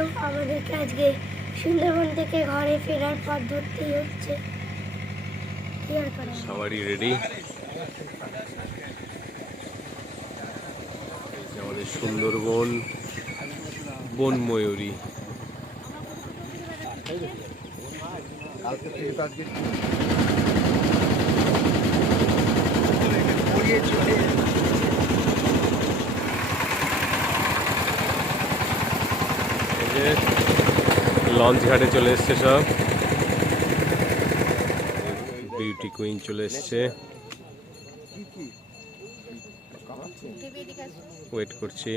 না আমাদেরকে আজকে সুন্দরবন থেকে ঘরে ফেরার পথ ধরতেই হচ্ছে? সবারই রেডি আমাদের সুন্দরবন বন ময়ূরী কালকে থেকে তো আজকে এই লঞ্চ ঘাটে চলে এসছে সব। বিউটি কুইন চলে এসছে। ওয়েট করছি।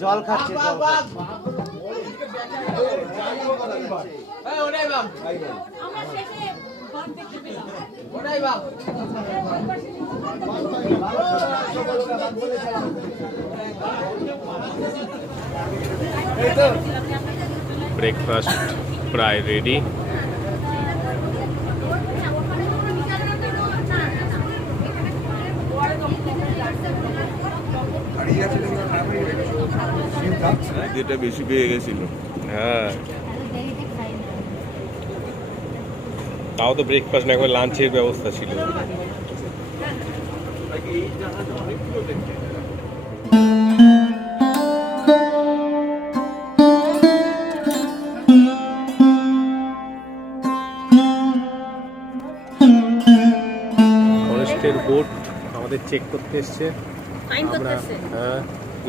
জল খাচ্ছে জল খাচ্ছে। ব্রেকফাস্ট প্রায় রেডি যেটা বেশি পেয়ে গেছিল। হ্যাঁ। তাও তো ব্রেকফাস্ট না একবার লাঞ্চের ব্যবস্থা ছিল। ফরেস্টের বোট আমাদের চেক করতে এসছে। আমরা হ্যাঁ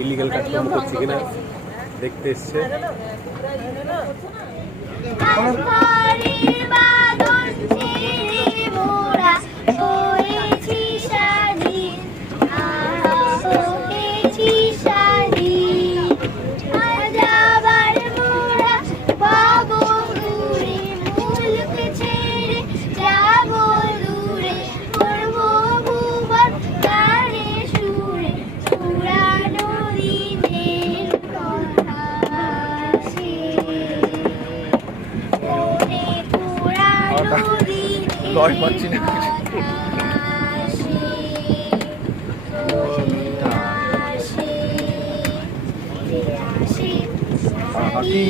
ইলিগাল কাজকর্ম করছি কিনা দেখতে এসছে। Sí, mi mura, mura. লয় পাচ্ছি না। আকাশে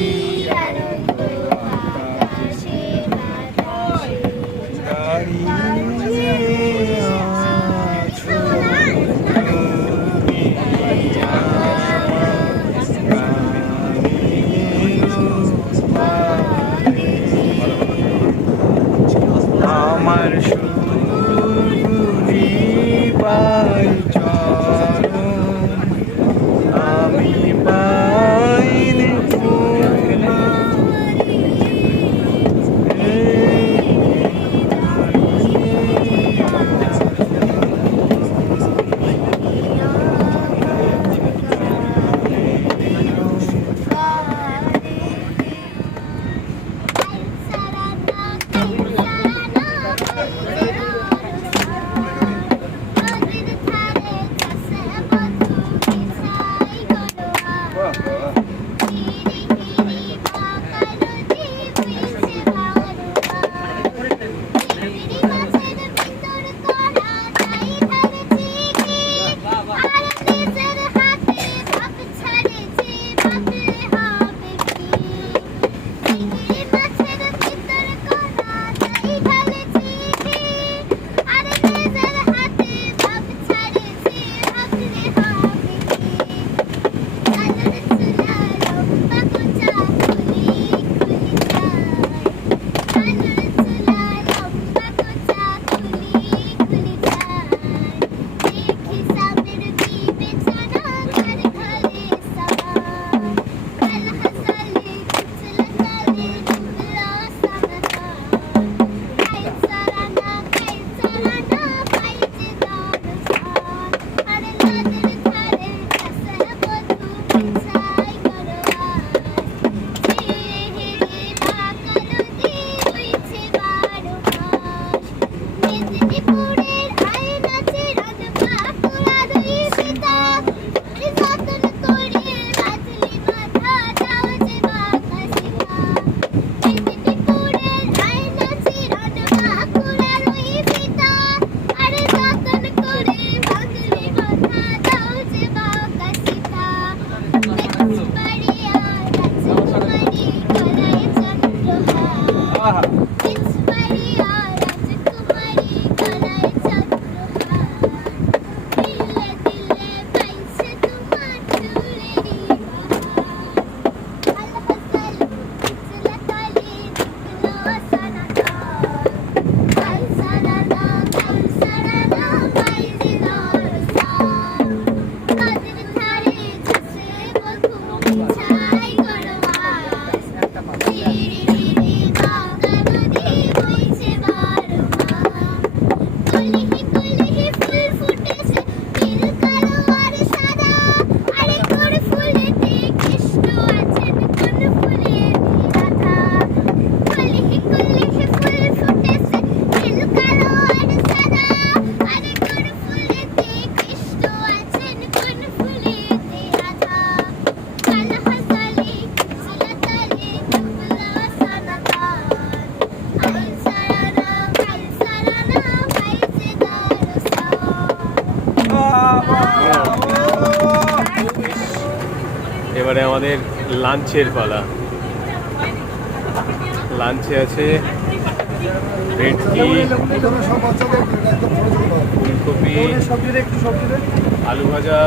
Gracias. আমাদের লাঞ্চের পালা। লাঞ্চে আছে ফুলকপি, আলু ভাজা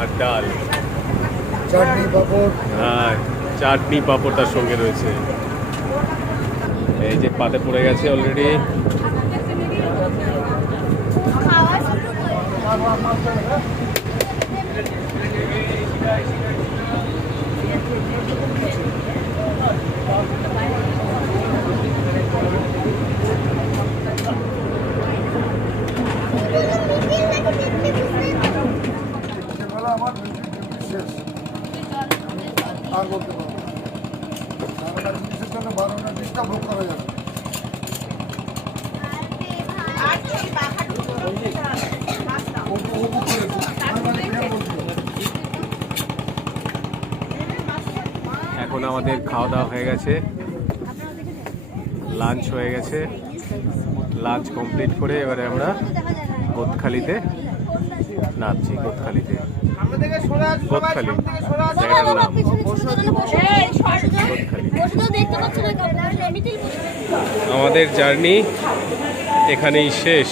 আর ডাল। চাটনি আর চাটনি পাঁপড় তার সঙ্গে রয়েছে। এই যে পাতে পড়ে গেছে অলরেডি শেষ আর বলতে জন্য বারোটা ডিস্টার্ব ভোগ করা যাবে এখন আমাদের খাওয়া দাওয়া হয়ে গেছে। লাঞ্চ হয়ে গেছে। লাঞ্চ কমপ্লিট করে এবারে আমরা গোদখালিতে নামছি, গোদখালিতে। গোদখালি। আমাদের জার্নি এখানেই শেষ।